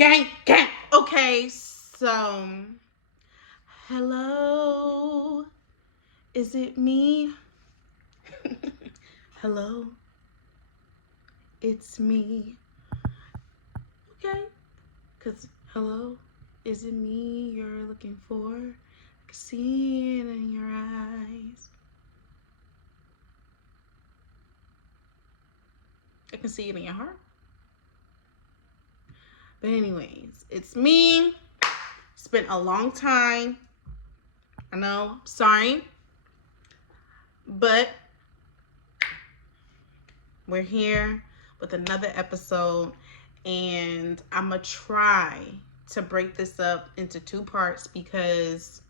Gang, gang. Okay, so hello. Is it me? Hello. It's me. Okay. Cause hello. Is it me you're looking for? I can see it in your eyes. I can see it in your heart. But anyways, it's me. It's been a long time. I know. Sorry. But we're here with another episode, and I'm gonna try to break this up into two parts because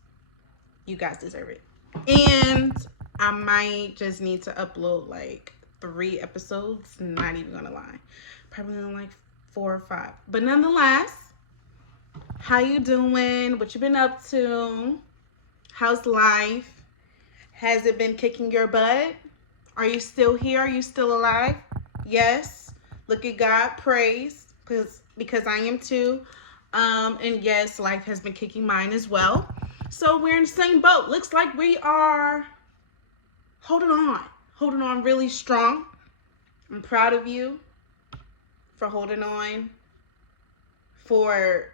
you guys deserve it. And I might just need to upload like 3 episodes, not even gonna lie. Probably only like 4 or 5. But nonetheless, how you doing? What you been up to? How's life? Has it been kicking your butt? Are you still here? Are you still alive? Yes. Look at God. Praise. Because I am too. And yes, life has been kicking mine as well. So we're in the same boat. Looks like we are holding on. Holding on really strong. I'm proud of you for holding on. For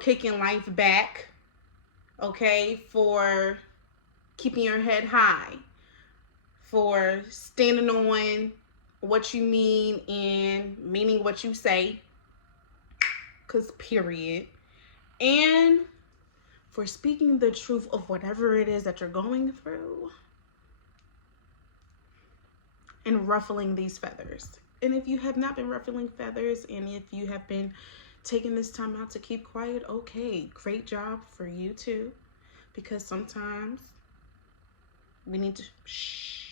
kicking life back. Okay? For keeping your head high. For standing on what you mean and meaning what you say, because period. And for speaking the truth of whatever it is that you're going through and ruffling these feathers. And if you have not been ruffling feathers, and if you have been taking this time out to keep quiet, okay, great job for you too, because sometimes we need to shh.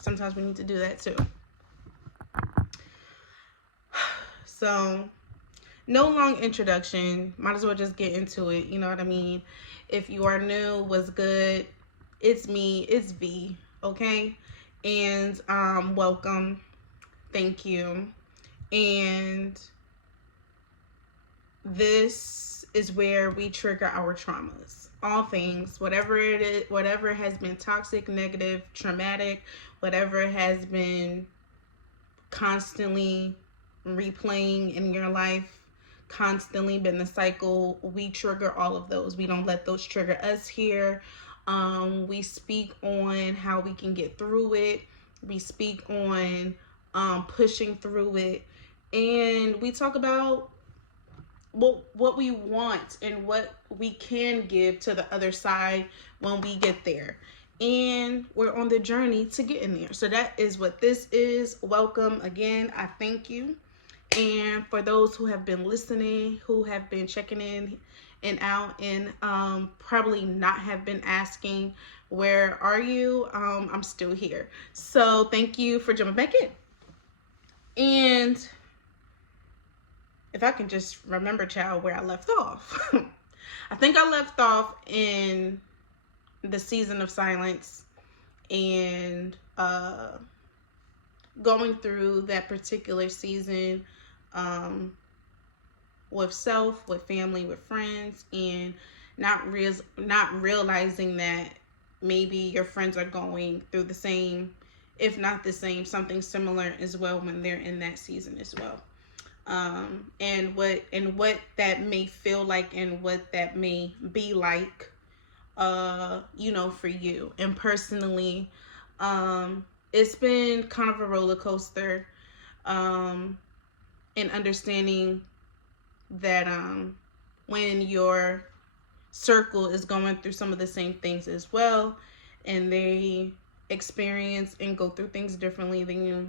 Sometimes we need to do that too. So, no long introduction. Might as well just get into it. You know what I mean? If you are new, what's good? It's me. It's V. Okay? And welcome. Thank you. And this is where we trigger our traumas. All things, whatever it is, whatever has been toxic, negative, traumatic, whatever has been constantly replaying in your life, constantly been the cycle, we trigger all of those. We don't let those trigger us here. We speak on how we can get through it. We speak on pushing through it. And we talk about what we want and what we can give to the other side when we get there. And we're on the journey to getting there. So that is what this is. Welcome again. I thank you. And for those who have been listening, who have been checking in and out, and probably not have been asking, where are you? I'm still here. So thank you for jumping back in. And if I can just remember, child, where I left off. I think I left off in the season of silence and going through that particular season with self, with family, with friends, and not realizing that maybe your friends are going through the same, if not the same, something similar as well when they're in that season as well. And what that may feel like and what that may be like, for you. And personally, it's been kind of a roller coaster, in understanding that when your circle is going through some of the same things as well, and they experience and go through things differently than you,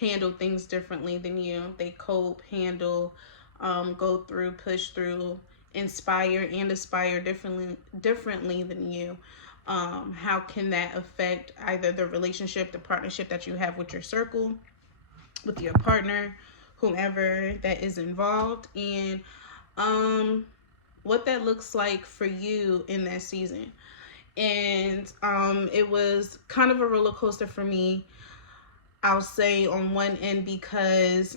handle things differently than you, they cope, handle, go through, push through, inspire and aspire differently than you. How can that affect either the relationship, the partnership that you have with your circle, with your partner, whomever that is involved, and what that looks like for you in that season. And it was kind of a roller coaster for me, I'll say on one end because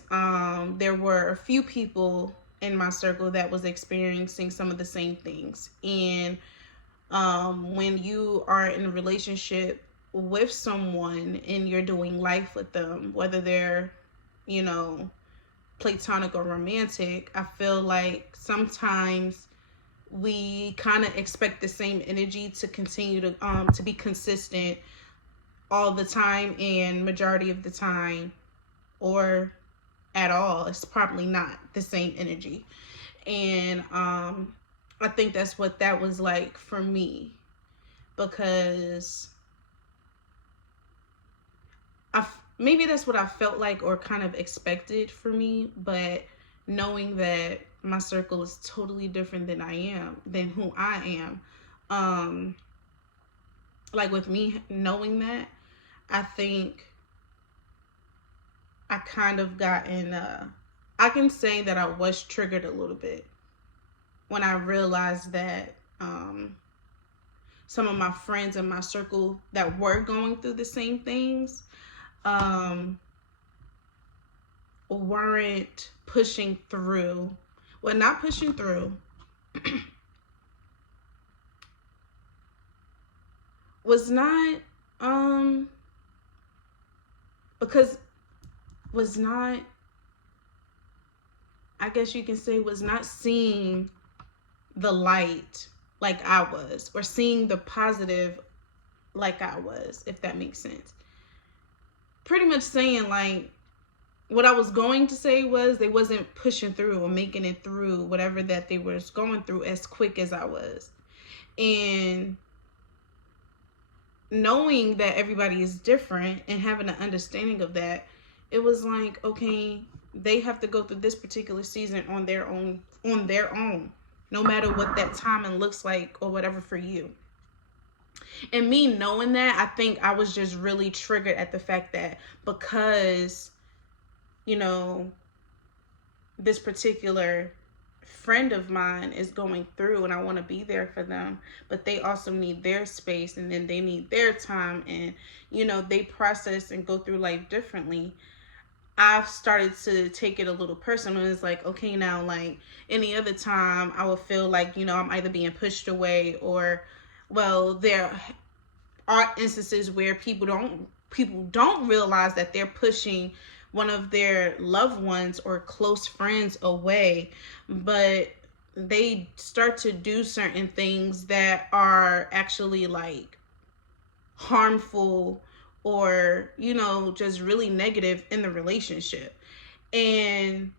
there were a few people in my circle that was experiencing some of the same things. And when you are in a relationship with someone and you're doing life with them, whether they're, you know, platonic or romantic, I feel like sometimes we kind of expect the same energy to continue to be consistent all the time, and majority of the time or at all it's probably not the same energy. And I think that's what that was like for me, because maybe that's what I felt like or kind of expected for me, but knowing that my circle is totally different than who I am, like with me knowing that, I think I kind of gotten I can say that I was triggered a little bit when I realized that some of my friends in my circle that were going through the same things weren't pushing through. Well, not pushing through. Was not because was not, I guess you can say, was not seeing the light like I was, or seeing the positive like I was, if that makes sense. Pretty much saying like what I was going to say was they wasn't pushing through or making it through whatever that they was going through as quick as I was. And knowing that everybody is different and having an understanding of that, it was like, okay, they have to go through this particular season on their own, no matter what that timing looks like or whatever for you. And me knowing that, I think I was just really triggered at the fact that because, you know, this particular friend of mine is going through and I want to be there for them, but they also need their space and then they need their time, and, you know, they process and go through life differently. I've started to take it a little personal. It's like, okay, now, like any other time, I would feel like, you know, I'm either being pushed away or, well, there are instances where people don't realize that they're pushing one of their loved ones or close friends away, but they start to do certain things that are actually like harmful or, you know, just really negative in the relationship. And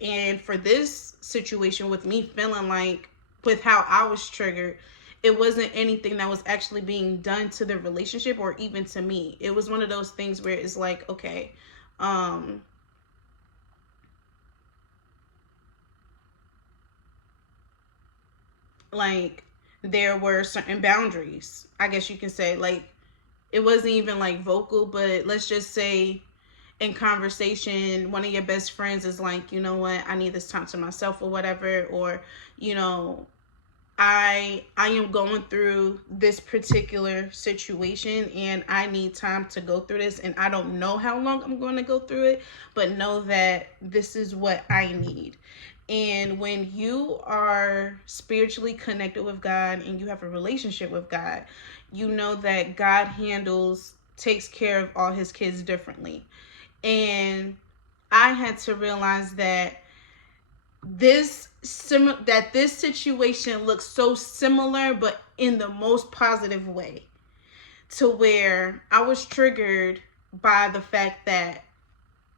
and for this situation with me feeling like, with how I was triggered, it wasn't anything that was actually being done to the relationship or even to me. It was one of those things where it's like, okay, like there were certain boundaries, I guess you can say. Like it wasn't even like vocal, but let's just say in conversation, one of your best friends is like, you know what, I need this time to myself or whatever, or, you know, I am going through this particular situation and I need time to go through this, and I don't know how long I'm going to go through it, but know that this is what I need. And when you are spiritually connected with God and you have a relationship with God, you know that God takes care of all his kids differently. And I had to realize that this situation looks so similar, but in the most positive way, to where I was triggered by the fact that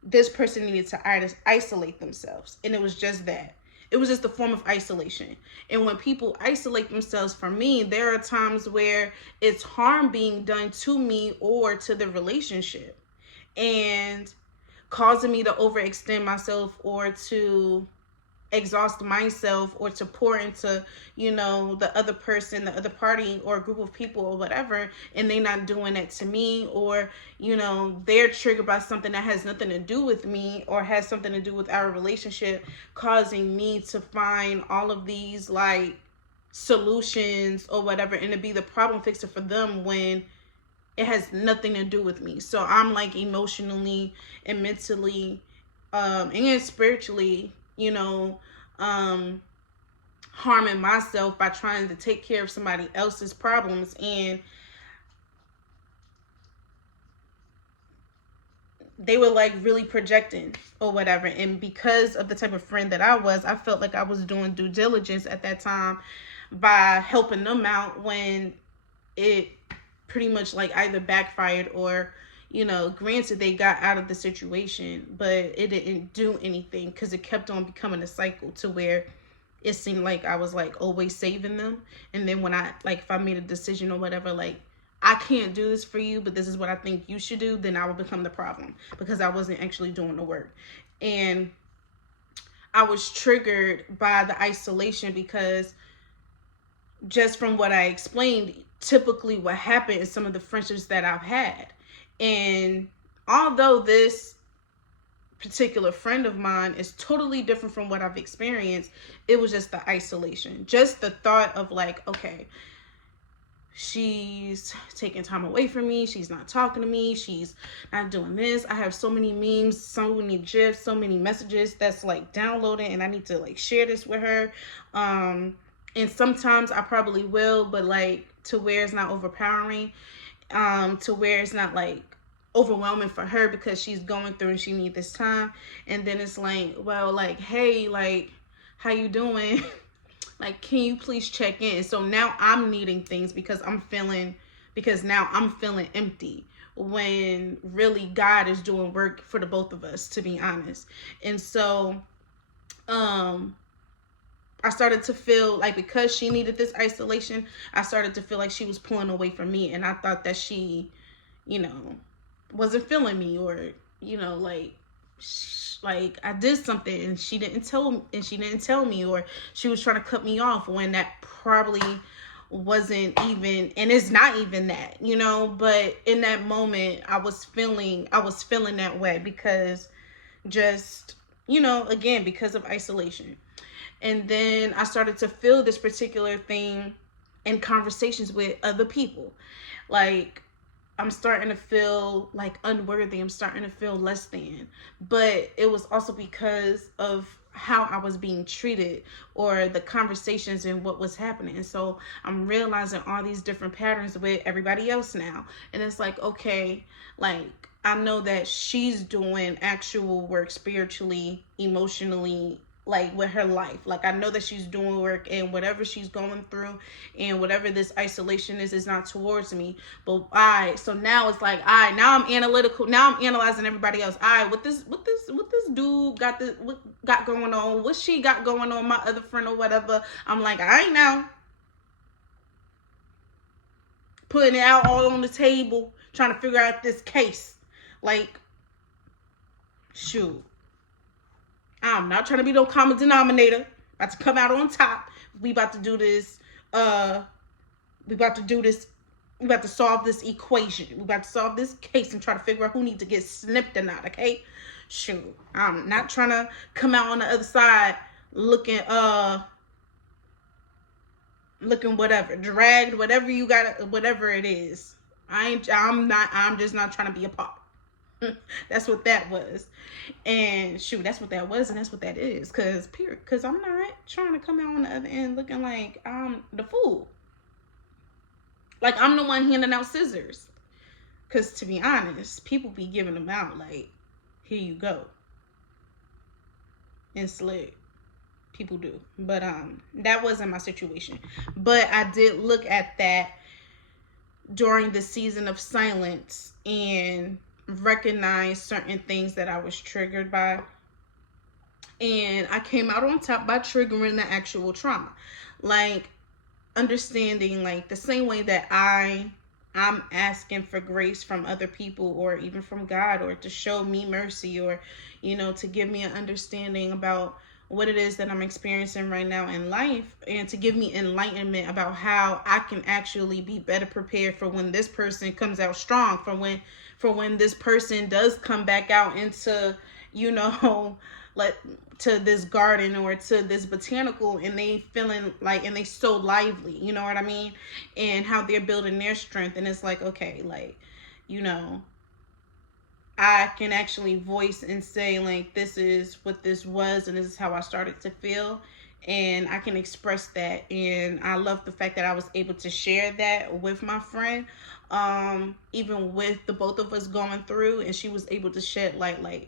this person needed to isolate themselves. And it was just that. It was just a form of isolation. And when people isolate themselves from me, there are times where it's harm being done to me or to the relationship, and causing me to overextend myself or to exhaust myself or to pour into, you know, the other person, the other party or group of people or whatever, and they not doing it to me, or, you know, they're triggered by something that has nothing to do with me or has something to do with our relationship, causing me to find all of these like solutions or whatever and to be the problem fixer for them, when It has nothing to do with me. So I'm like emotionally and mentally and spiritually, harming myself by trying to take care of somebody else's problems. And they were like really projecting or whatever. And because of the type of friend that I was, I felt like I was doing due diligence at that time by helping them out, when it pretty much like either backfired or, granted they got out of the situation, but it didn't do anything because it kept on becoming a cycle to where it seemed like I was like always saving them. And then when I like, if I made a decision or whatever, like, I can't do this for you, but this is what I think you should do, then I would become the problem because I wasn't actually doing the work. And I was triggered by the isolation because just from what I explained, typically what happened in some of the friendships that I've had. And although this particular friend of mine is totally different from what I've experienced, it was just the isolation. Just the thought of like, okay, she's taking time away from me. She's not talking to me. She's not doing this. I have so many memes, so many GIFs, so many messages that's like downloaded, and I need to like share this with her. And sometimes I probably will, but like to where it's not overpowering, to where it's not like overwhelming for her because she's going through and she needs this time. And then it's like, well, like, hey, like, how you doing? Like, can you please check in? So now I'm needing things because now I'm feeling empty, when really God is doing work for the both of us, to be honest. And so, I started to feel like because she needed this isolation, I started to feel like she was pulling away from me. And I thought that she, wasn't feeling me, or, like I did something and she didn't tell me, or she was trying to cut me off, when that probably wasn't even, and it's not even that, but in that moment I was feeling that way because just, again, because of isolation. And then I started to feel this particular thing in conversations with other people. Like, I'm starting to feel like unworthy. I'm starting to feel less than. But it was also because of how I was being treated, or the conversations and what was happening. And so I'm realizing all these different patterns with everybody else now. And it's like, okay, like, I know that she's doing actual work spiritually, emotionally, like with her life. Like, I know that she's doing work, and whatever she's going through and whatever this isolation is not towards me. But so now it's like, now I'm analytical. Now I'm analyzing everybody else. What this dude got going on? What she got going on? My other friend or whatever. I'm like, now putting it out all on the table, trying to figure out this case. Like, shoot. I'm not trying to be no common denominator. About to come out on top. We about to do this. We about to solve this equation. We about to solve this case and try to figure out who needs to get snipped or not. Okay, shoot. I'm not trying to come out on the other side looking whatever, dragged, whatever you got, whatever it is. I'm just not trying to be a part. That's what that was. And shoot, that's what that was, and that's what that is. Cause I'm not trying to come out on the other end looking like I'm the fool. Like, I'm the one handing out scissors. Cause to be honest, people be giving them out like, here you go. And slick. People do. But that wasn't my situation. But I did look at that during the season of silence and recognize certain things that I was triggered by, and I came out on top by triggering the actual trauma. Like, understanding, like, the same way that I'm asking for grace from other people, or even from God, or to show me mercy, or to give me an understanding about what it is that I'm experiencing right now in life, and to give me enlightenment about how I can actually be better prepared for when this person comes out strong, for when this person does come back out into you know, like to this garden or to this botanical, and they feeling like, and they so lively, you know what I mean? And how they're building their strength. And it's like, okay, like, you know, I can actually voice and say, like, this is what this was, and this is how I started to feel. And I can express that. And I love the fact that I was able to share that with my friend. Even with the both of us going through, and she was able to shed light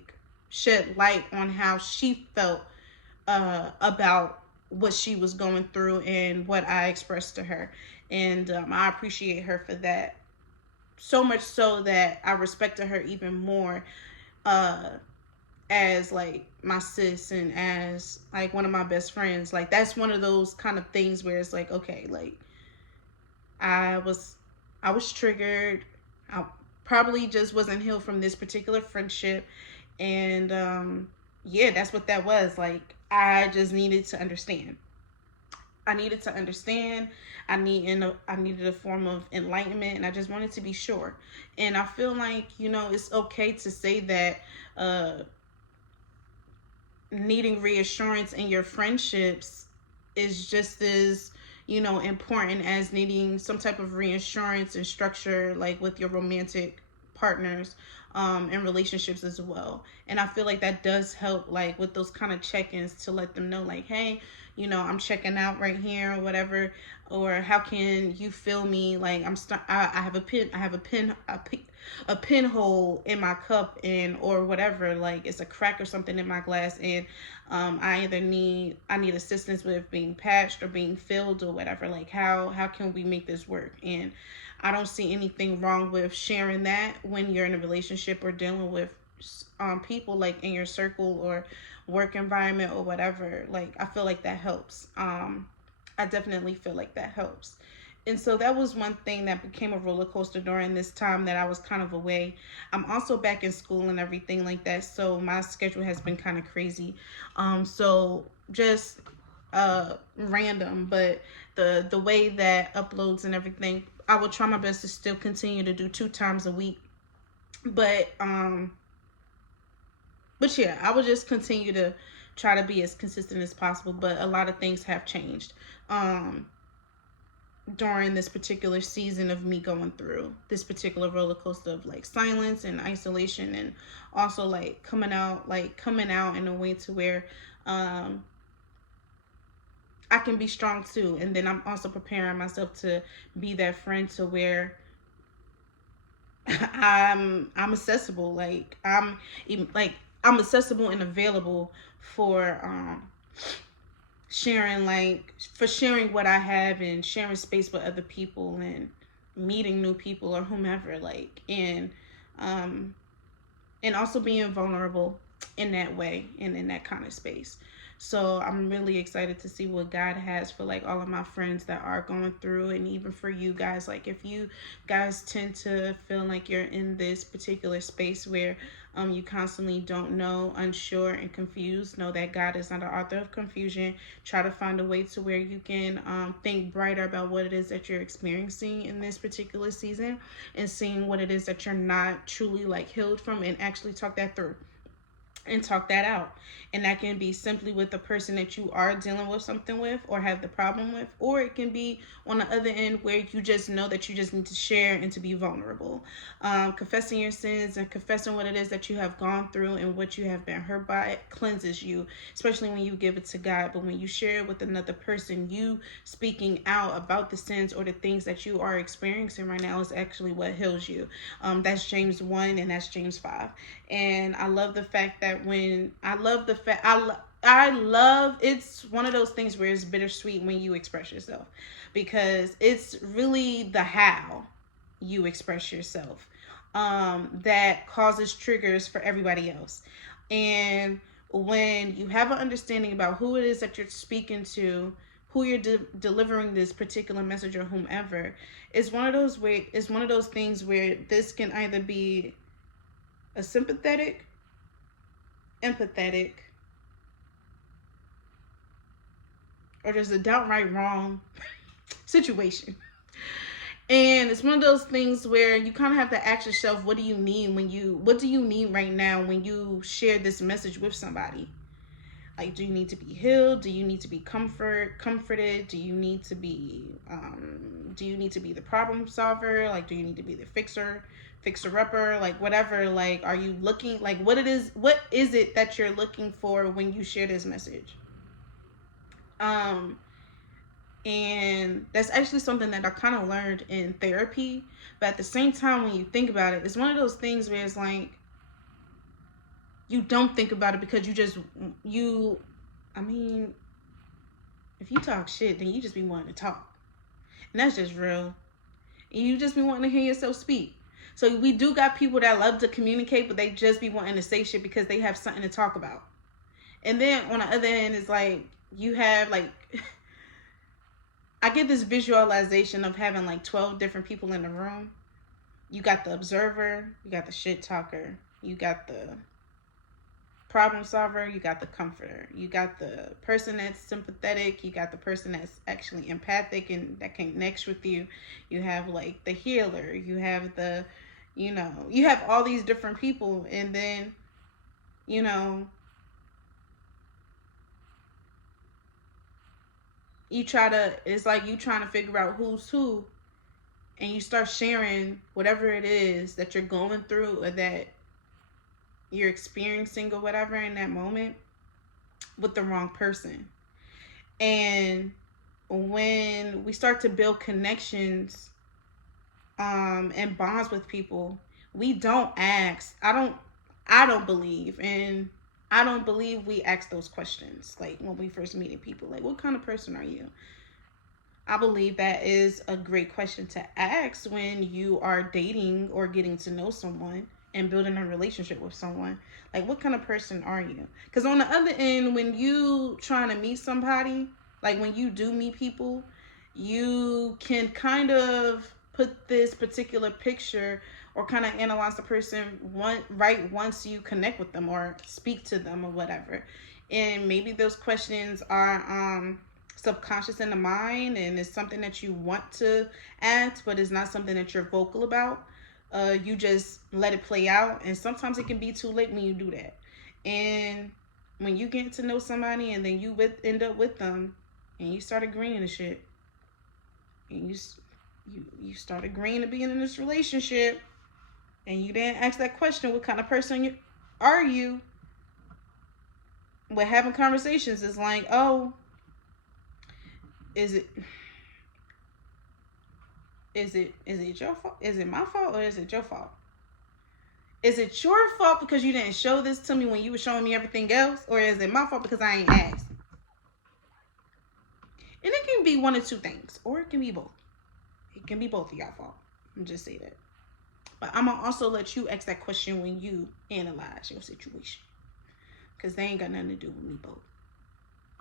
on how she felt about what she was going through and what I expressed to her. And I appreciate her for that, so much so that I respected her even more, uh as like my sis and as like one of my best friends. Like that's one of those kind of things where it's like, okay, like I was I was triggered. I probably just wasn't healed from this particular friendship. And yeah, that's what that was. Like I just needed to understand. I needed to understand. I needed a form of enlightenment, and I just wanted to be sure. And I feel like, you know, it's okay to say that uh needing reassurance in your friendships is just as, you know, important as needing some type of reassurance and structure, like with your romantic partners, and relationships as well. And I feel like that does help, like with those kind of check-ins, to let them know, like, hey, you know, I'm checking out right here or whatever. Or how can you feel me? Like I have a pinhole in my cup, and or whatever, like it's a crack or something in my glass, and I need assistance with being patched or being filled or whatever. Like how can we make this work? And I don't see anything wrong with sharing that when you're in a relationship or dealing with people like in your circle or work environment or whatever. Like I feel like that helps. I definitely feel like that helps. And so that was one thing that became a roller coaster during this time that I was kind of away. I'm also back in school and everything like that, so my schedule has been kind of crazy. So just random, but the way that uploads and everything, I will try my best to still continue to do 2 times a week. But yeah, I will just continue to try to be as consistent as possible. But a lot of things have changed. During this particular season of me going through this particular roller coaster of like silence and isolation, and also like coming out in a way to where um I can be strong too. And then I'm also preparing myself to be that friend to where I'm accessible. Like I'm accessible and available for sharing, like for sharing what I have and sharing space with other people and meeting new people or whomever, like um and also being vulnerable in that way and in that kind of space. So I'm really excited to see what God has for like all of my friends that are going through, and even for you guys. Like if you guys tend to feel like you're in this particular space where you constantly don't know, unsure, and confused, know that God is not the author of confusion. Try to find a way to where you can think brighter about what it is that you're experiencing in this particular season, and seeing what it is that you're not truly like healed from, and actually talk that through and talk that out. And that can be simply with the person that you are dealing with something with or have the problem with, or it can be on the other end where you just know that you just need to share and to be vulnerable. Confessing your sins and confessing what it is that you have gone through and what you have been hurt by, it cleanses you, especially when you give it to God. But when you share it with another person, you speaking out about the sins or the things that you are experiencing right now is actually what heals you. That's James 1 and that's James 5. And I love the fact that when I love the fact I love, it's one of those things where it's bittersweet when you express yourself, because it's really the how you express yourself that causes triggers for everybody else. And when you have an understanding about who it is that you're speaking to, who you're delivering this particular message or whomever, it's one of those things where this can either be a sympathetic, empathetic, or just a downright wrong situation. And it's one of those things where you kind of have to ask yourself, what do you need what do you need right now when you share this message with somebody? Like, do you need to be healed? Do you need to be comforted? Do you need to be the problem solver? Like, do you need to be the fixer upper? Like, whatever. Like, are you looking, like, what is it that you're looking for when you share this message? And that's actually something that I kind of learned in therapy. But at the same time, when you think about it, it's one of those things where it's like, you don't think about it because I mean, if you talk shit, then you just be wanting to talk. And that's just real. And you just be wanting to hear yourself speak. So we do got people that love to communicate, but they just be wanting to say shit because they have something to talk about. And then on the other end, it's like, you have like, I get this visualization of having like 12 different people in the room. You got the observer, you got the shit talker, you got the problem solver, you got the comforter, you got the person that's sympathetic, you got the person that's actually empathic and that can connect with you, you have like the healer, you have the, you have all these different people. And then, it's like you trying to figure out who's who, and you start sharing whatever it is that you're going through or that you're experiencing or whatever in that moment with the wrong person. And when we start to build connections and bonds with people, we don't ask. I don't believe, and I don't believe we ask those questions like when we first meeting people, like, what kind of person are you? I believe that is a great question to ask when you are dating or getting to know someone and building a relationship with someone. Like, what kind of person are you? Because on the other end, when you trying to meet somebody, like when you do meet people, you can kind of put this particular picture or kind of analyze the person once you connect with them or speak to them or whatever. And maybe those questions are subconscious in the mind, and it's something that you want to ask, but it's not something that you're vocal about. You just let it play out, and sometimes it can be too late when you do that. And when you get to know somebody and then you end up with them and you start agreeing to shit, and you start agreeing to being in this relationship, and you didn't ask that question, what kind of person are you? With having conversations, is like, oh, is it your fault? Is it my fault, or is it your fault? Is it your fault because you didn't show this to me when you were showing me everything else, or is it my fault because I ain't asked? And it can be one of two things, or it can be both. It can be both of y'all fault. I'm just say that. But I'm gonna also let you ask that question when you analyze your situation, because they ain't got nothing to do with me both.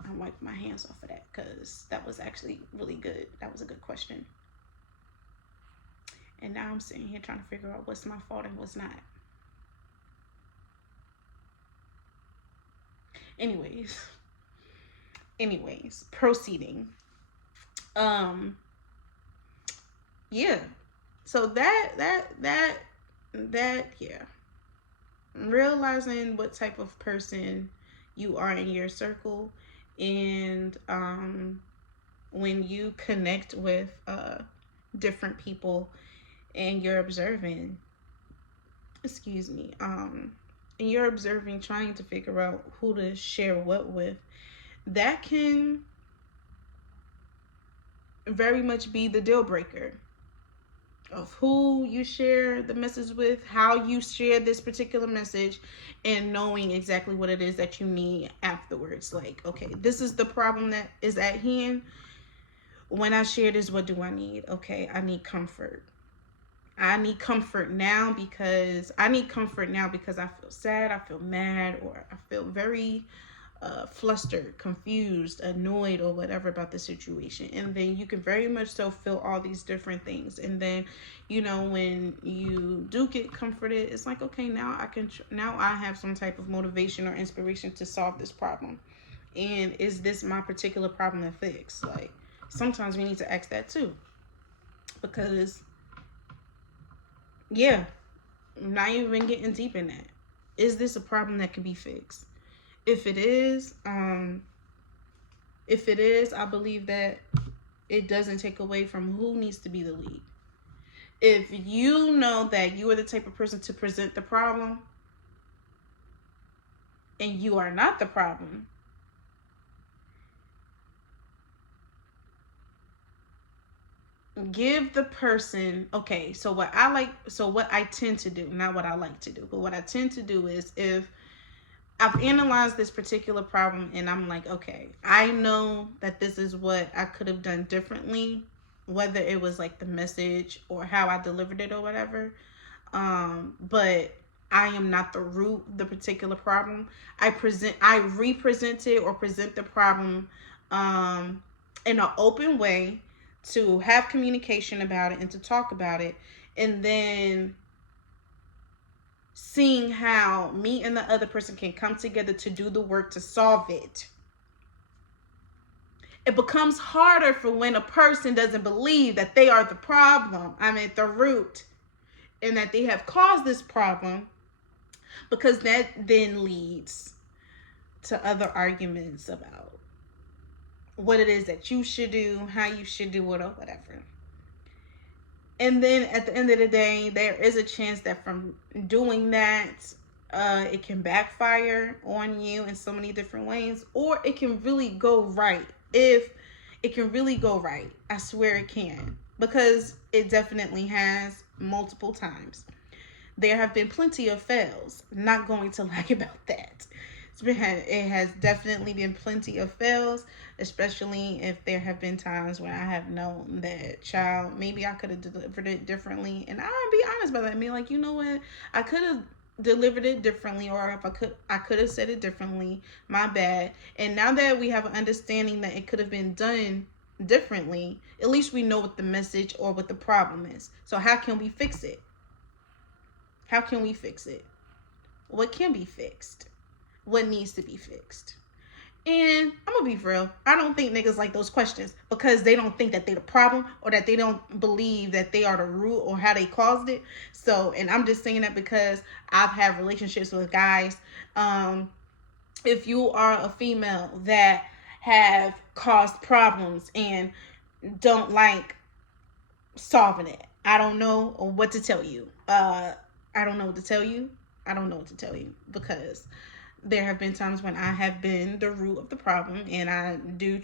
I wiped my hands off of that because that was actually really good. That was a good question. And now I'm sitting here trying to figure out what's my fault and what's not. Anyways, proceeding. Yeah. So that yeah. Realizing what type of person you are in your circle, and when you connect with different people and you're observing, and you're observing, trying to figure out who to share what with, that can very much be the deal breaker of who you share the message with, how you share this particular message, and knowing exactly what it is that you need afterwards. Like, okay, this is the problem that is at hand. When I share this, what do I need? Okay, I need comfort. I need comfort now because I feel sad, I feel mad, or I feel very flustered, confused, annoyed, or whatever about the situation. And then you can very much so feel all these different things. And then, when you do get comforted, it's like, okay, now I have some type of motivation or inspiration to solve this problem. And is this my particular problem to fix? Like, sometimes we need to ask that too. Because, yeah, not even getting deep in that. Is this a problem that can be fixed? If it is, I believe that it doesn't take away from who needs to be the lead. If you know that you are the type of person to present the problem and you are not the problem, give the person, okay, so what I tend to do, not what I like to do, but what I tend to do is, if I've analyzed this particular problem and I'm like, okay, I know that this is what I could have done differently, whether it was like the message or how I delivered it or whatever. But I am not the root of the particular problem. I represent it or present the problem in an open way to have communication about it and to talk about it, and then seeing how me and the other person can come together to do the work to solve it. It becomes harder for when a person doesn't believe that they are the problem, the root, and that they have caused this problem, because that then leads to other arguments about what it is that you should do, how you should do it, or whatever. And then at the end of the day, there is a chance that from doing that, it can backfire on you in so many different ways, or it can really go right. If it can really go right, I swear it can, because it definitely has multiple times. There have been plenty of fails. I'm not going to lie about that. It has definitely been plenty of fails, especially if there have been times when I have known that, child, maybe I could have delivered it differently. And I'll be honest about that. I mean, like, you know what? I could have delivered it differently, or if I could have said it differently. My bad. And now that we have an understanding that it could have been done differently, at least we know what the message or what the problem is. So how can we fix it? How can we fix it? What can be fixed? What needs to be fixed? And I'm gonna be real, I don't think niggas like those questions, because they don't think that they're the problem, or that they don't believe that they are the root or how they caused it. So, and I'm just saying that because I've had relationships with guys. If you are a female that have caused problems and don't like solving it, I don't know what to tell you. I don't know what to tell you. I don't know what to tell you, because there have been times when I have been the root of the problem, and I do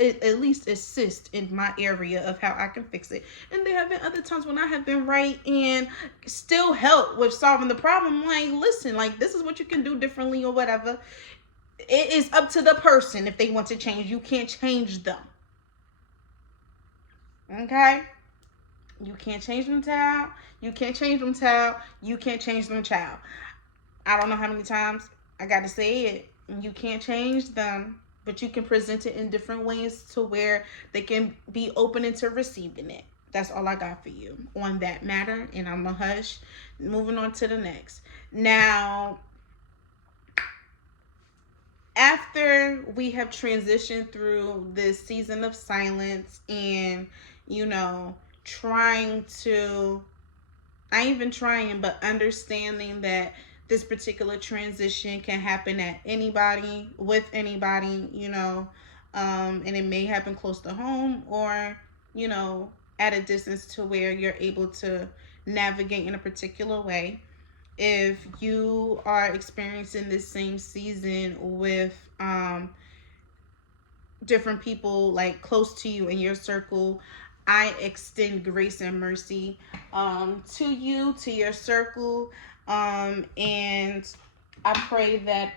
at least assist in my area of how I can fix it. And there have been other times when I have been right and still help with solving the problem. Like, listen, like, this is what you can do differently or whatever. It is up to the person if they want to change. You can't change them. Okay? You can't change them, child. You can't change them, child. You can't change them, child. I don't know how many times I got to say it. You can't change them, but you can present it in different ways to where they can be open into receiving it. That's all I got for you on that matter. And I'm a hush. Moving on to the next. Now, after we have transitioned through this season of silence and, trying to, not even trying, but understanding that this particular transition can happen at anybody, with anybody, and it may happen close to home, or, at a distance, to where you're able to navigate in a particular way. If you are experiencing this same season with different people like close to you in your circle, I extend grace and mercy to you, to your circle, and I pray that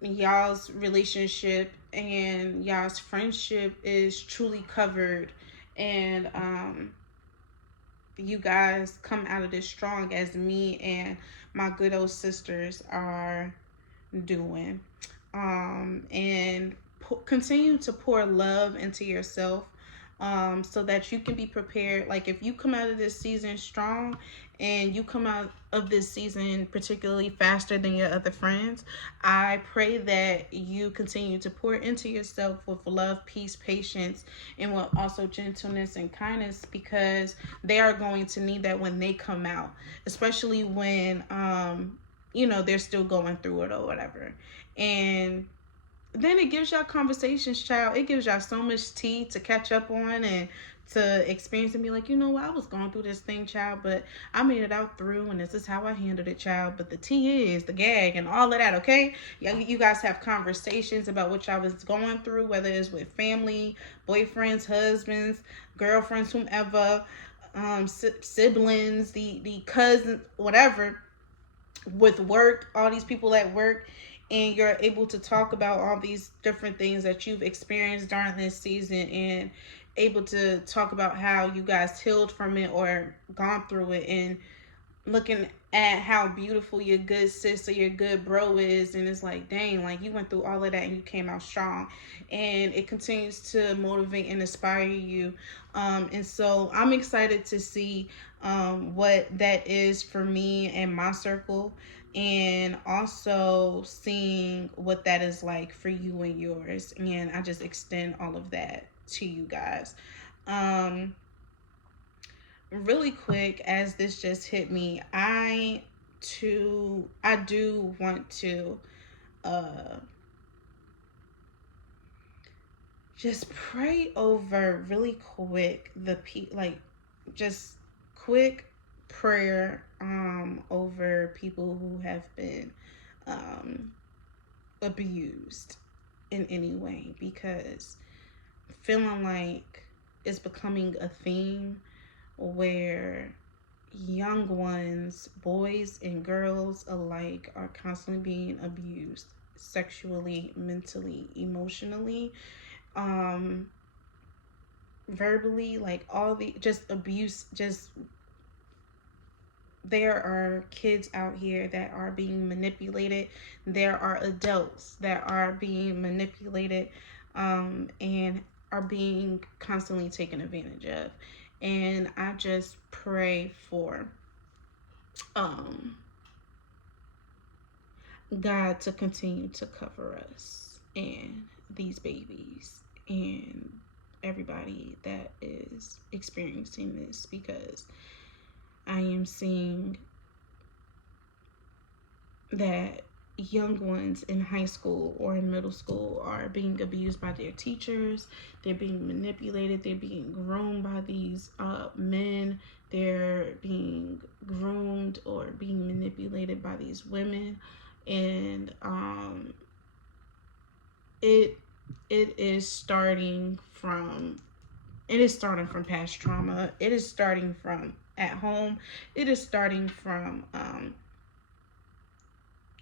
y'all's relationship and y'all's friendship is truly covered, and you guys come out of this strong, as me and my good old sisters are doing, and continue to pour love into yourself, so that you can be prepared. Like if you come out of this season strong and you come out of this season particularly faster than your other friends, I pray that you continue to pour into yourself with love, peace, patience, and with also gentleness and kindness, because they are going to need that when they come out, especially when they're still going through it or whatever. And then it gives y'all conversations, child. It gives y'all so much tea to catch up on and to experience and be like, you know what, I was going through this thing, child, but I made it out through, and this is how I handled it, child. But the tea is the gag and all of that, okay? You guys have conversations about what y'all was going through, whether it's with family, boyfriends, husbands, girlfriends, whomever, siblings, the cousins, whatever, with work, all these people at work, and you're able to talk about all these different things that you've experienced during this season, and able to talk about how you guys healed from it or gone through it, and looking at how beautiful your good sister, your good bro is, and it's like, dang, like you went through all of that and you came out strong, and it continues to motivate and inspire you. And so I'm excited to see what that is for me and my circle, and also seeing what that is like for you and yours. And I just extend all of that to you guys. um Really quick, as this just hit me, I do want to uh just pray over really quick like just quick prayer over people who have been um abused in any way, because feeling like it's becoming a theme where young ones, boys and girls alike, are constantly being abused sexually, mentally, emotionally, um, verbally, like all the just abuse. Just there are kids out here that are being manipulated. There are adults that are being manipulated, and are being constantly taken advantage of. And I just pray for um God to continue to cover us and these babies and everybody that is experiencing this, because I am seeing that young ones in high school or in middle school are being abused by their teachers. They're being manipulated. They're being groomed by these men. They're being groomed or being manipulated by these women. And it is starting from past trauma. It is starting from at home. It is starting from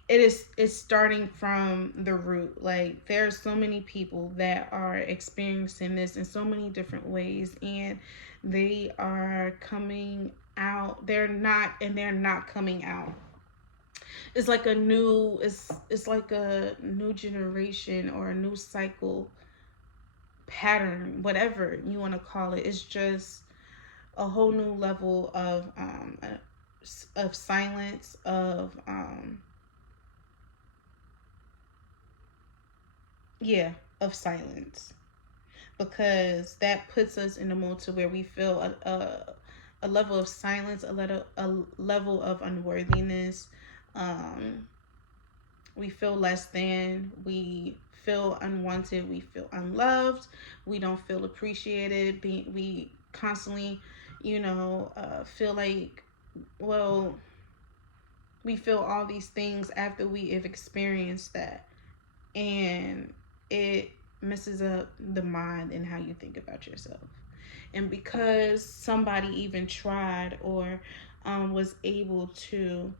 it's starting from the root. Like there are so many people that are experiencing this in so many different ways, and they are coming out. They're not coming out. It's like it's like a new generation or a new cycle, pattern, whatever you want to call it. It's just a whole new level of silence, yeah, of silence, because that puts us in a mode to where we feel a level of silence, a level of unworthiness. um we feel less than, we feel unwanted, we feel unloved, we don't feel appreciated. We constantly, feel like, well, we feel all these things after we have experienced that, and it messes up the mind and how you think about yourself. And because somebody even tried or was able to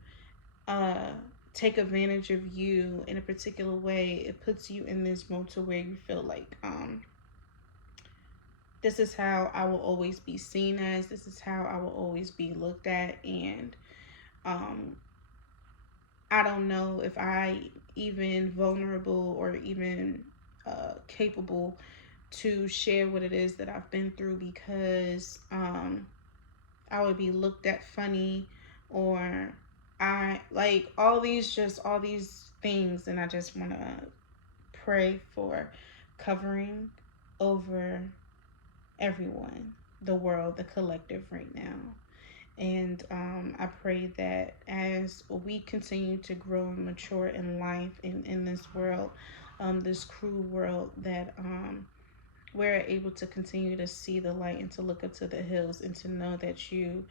uh, take advantage of you in a particular way, it puts you in this mode to where you feel like, this is how I will always be seen as, this is how I will always be looked at. And um, I don't know if I even vulnerable or even capable to share what it is that I've been through, because I would be looked at funny, or I like all these things. And I just want to pray for covering over everyone, the world, the collective right now. And I pray that as we continue to grow and mature in life, in this world, this cruel world, that we're able to continue to see the light and to look up to the hills and to know that you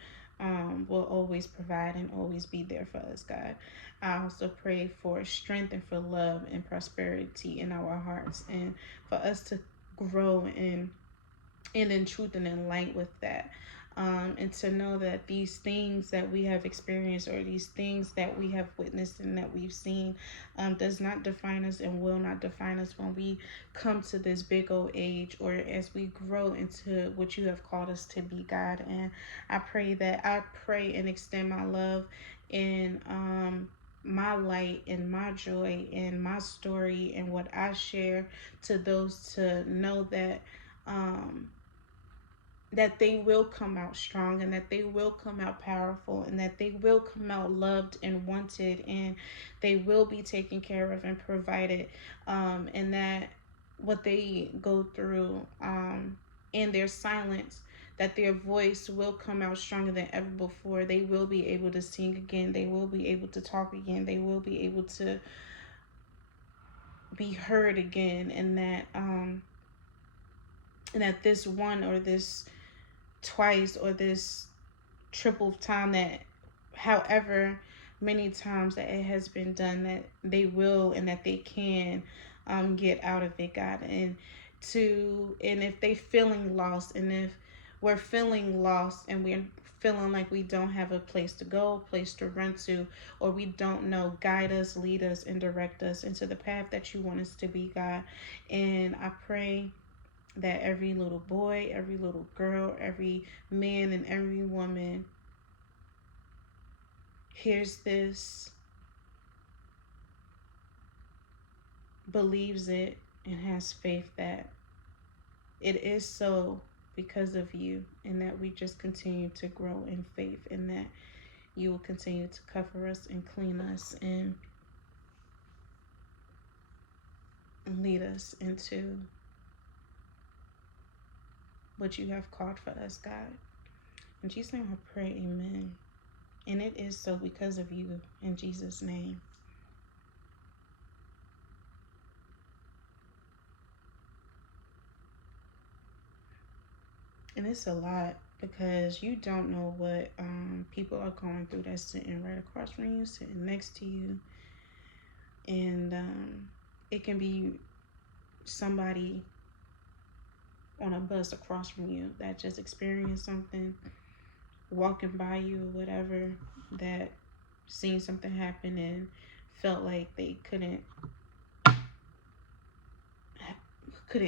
will always provide and always be there for us, God. I also pray for strength and for love and prosperity in our hearts, and for us to grow in truth and in light with that. And to know that these things that we have experienced, or these things that we have witnessed and that we've seen, does not define us and will not define us when we come to this big old age, or as we grow into what you have called us to be, God. And I pray and extend my love and my light and my joy and my story and what I share to those, to know that that they will come out strong, and that they will come out powerful, and that they will come out loved and wanted, and they will be taken care of and provided, and that what they go through in their silence, that their voice will come out stronger than ever before. They will be able to sing again, they will be able to talk again, they will be able to be heard again. And that this one, or this twice, or this triple time, that however many times that it has been done, that they will and that they can get out of it, God. And if they feeling lost, and if we're feeling lost and we're feeling like we don't have a place to go, place to run to, or we don't know, guide us, lead us, and direct us into the path that you want us to be, God. And I pray that every little boy, every little girl, every man, and every woman hears this, believes it, and has faith that it is so because of you, and that we just continue to grow in faith, and that you will continue to cover us and clean us and lead us into what you have called for us, God. In Jesus' name I pray, amen. And it is so because of you, in Jesus' name. And it's a lot, because you don't know what people are going through that's sitting right across from you, sitting next to you. And it can be somebody on a bus across from you that just experienced something, walking by you or whatever, that seen something happen and felt like they couldn't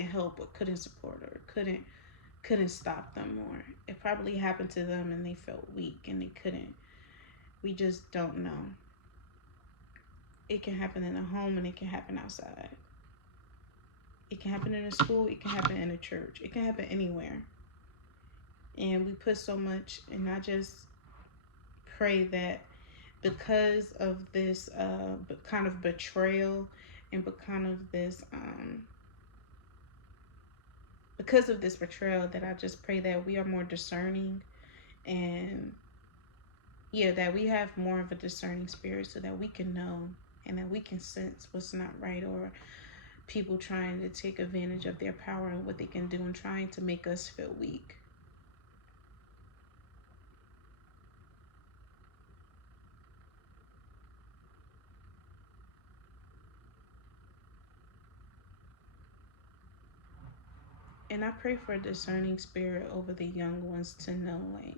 help, or couldn't support, or couldn't stop them, or it probably happened to them and they felt weak and they couldn't. We just don't know. It can happen in a home, and it can happen outside. It can happen in a school, it can happen in a church, it can happen anywhere. And we put so much, and I just pray that because of this kind of betrayal, and because of this betrayal, that I just pray that we are more discerning, and that we have more of a discerning spirit, so that we can know and that we can sense what's not right, or people trying to take advantage of their power and what they can do, and trying to make us feel weak. And I pray for a discerning spirit over the young ones, to know, like,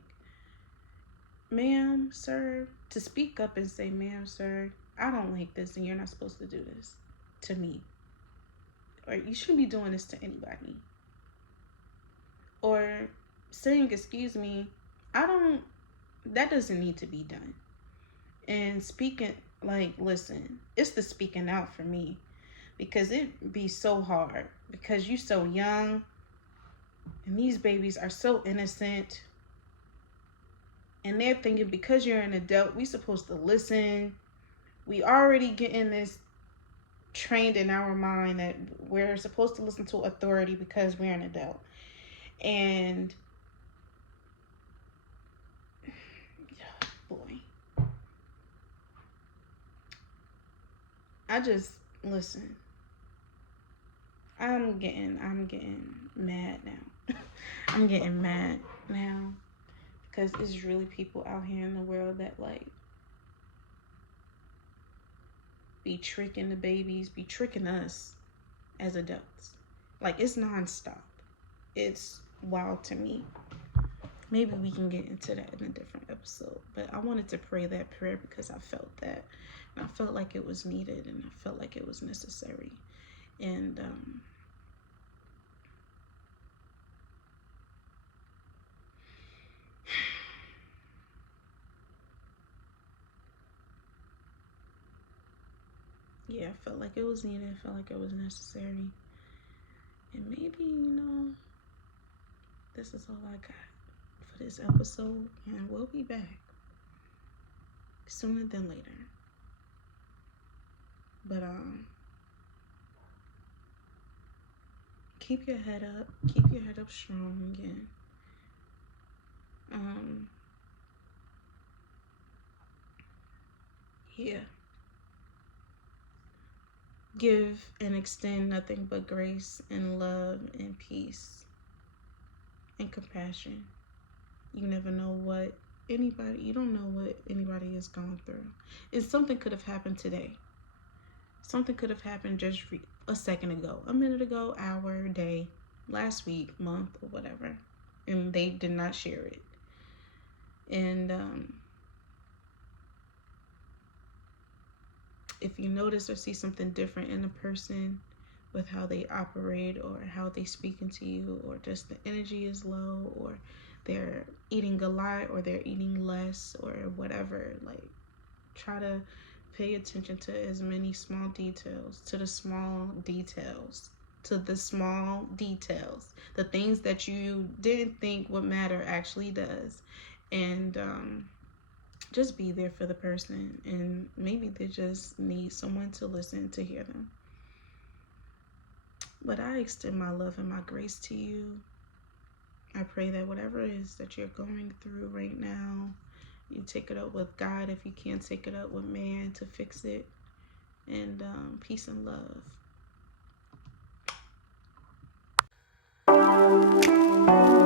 ma'am, sir, to speak up and say, ma'am, sir, I don't like this, and you're not supposed to do this to me. Or you shouldn't be doing this to anybody. Or saying, excuse me, that doesn't need to be done. And speaking, like, listen, it's the speaking out for me. because it be so hard because you so young and these babies are so innocent, and they're thinking because you're an adult we supposed to listen. We already getting this trained in our mind that we're supposed to listen to authority because we're an adult. And boy, I just listen. I'm getting mad now. I'm getting mad now because it's really people out here in the world that like be tricking the babies, be tricking us as adults. Like it's nonstop. It's wild to me. Maybe we can get into that in a different episode. But I wanted to pray that prayer because I felt that. And I felt like it was needed and I felt like it was necessary. And yeah, I felt like it was needed. I felt like it was necessary. And maybe, this is all I got for this episode. And we'll be back sooner than later. But keep your head up. Keep your head up strong again. Yeah. Give and extend nothing but grace and love and peace and compassion. You never know you don't know what anybody is going through. And something could have happened today. Something could have happened just a second ago, a minute ago, hour, day, last week, month, or whatever. And they did not share it. And if you notice or see something different in a person with how they operate or how they speak into you, or just the energy is low, or they're eating a lot or they're eating less or whatever, like try to pay attention to as many small details, to the small details, the things that you didn't think would matter actually does. And just be there for the person, and maybe they just need someone to listen to hear them. But I extend my love and my grace to you. I pray that whatever it is that you're going through right now, you take it up with God if you can't take it up with man to fix it. And peace and love.